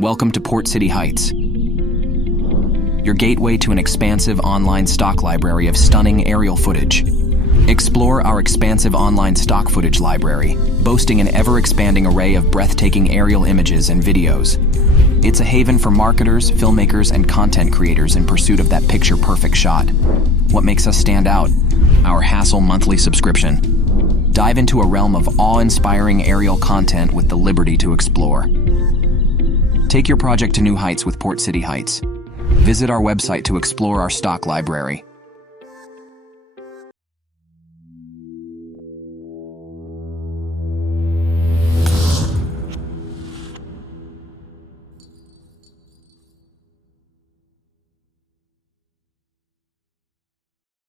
Welcome to Port City Heights, your gateway to an expansive online stock library of stunning aerial footage. Explore our expansive online stock footage library, boasting an ever-expanding array of breathtaking aerial images and videos. It's a haven for marketers, filmmakers, and content creators in pursuit of that picture-perfect shot. What makes us stand out? Our hassle monthly subscription. Dive into a realm of awe-inspiring aerial content with the liberty to explore. Take your project to new heights with Port City Heights. Visit our website to explore our stock library.